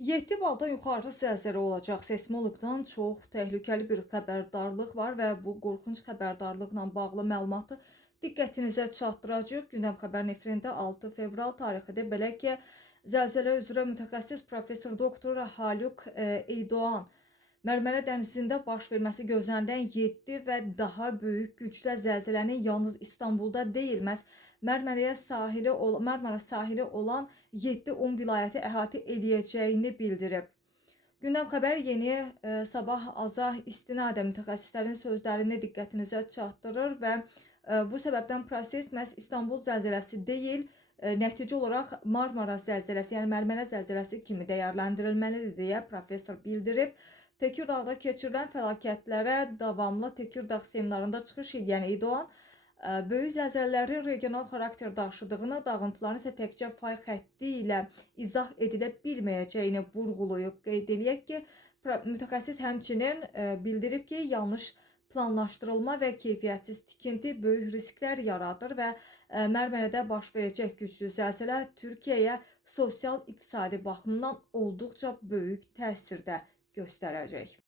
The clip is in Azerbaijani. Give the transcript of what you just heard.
7 baldan yuxarı zəlzələ olacaq. Seysmoloqdan çox təhlükəli bir xəbərdarlıq var və bu qorxunc xəbərdarlıqla bağlı məlumatı diqqətinizə çatdıracağıq. Gündəm xəbərin efirində 6 fevral tarixidir. Belə ki, zəlzələ üzrə mütəxəssis professor doktor Haluk Eydoğan Mərmərə dənizində baş verməsi gözlənilən 7 və daha böyük güclə zəlzələnin yalnız İstanbulda deyil, məhz Mərmərə sahili olan 7-10 vilayəti əhatə eləyəcəyini bildirib. Gündəm xəbər yeni sabah azah istinadən mütəxəssislərin sözlərini diqqətinizə çatdırır və bu səbəbdən proses məhz İstanbul zəlzələsi deyil, nəticə olaraq Marmara zəlzələsi, yəni Mərmərə zəlzələsi kimi dəyərləndirilməlidir deyə professor bildirib. Tekirdağda keçirilən fəlakətlərə davamlı Tekirdağ seminarında çıxış edən Eydoğan, böyük zəlzələlərin regional xarakter daşıdığını, dağıntıların isə təkcə fay xətti ilə izah edilə bilməyəcəyini vurğulayıb. Qeyd eləyək ki, mütəxəssis həmçinin bildirib ki, yanlış planlaşdırılma və keyfiyyətsiz tikinti böyük risklər yaradır və Mərmərədə baş verəcək güclü zəlzələ Türkiyəyə sosial-iqtisadi baxımdan olduqca böyük təsir də göstərəcək.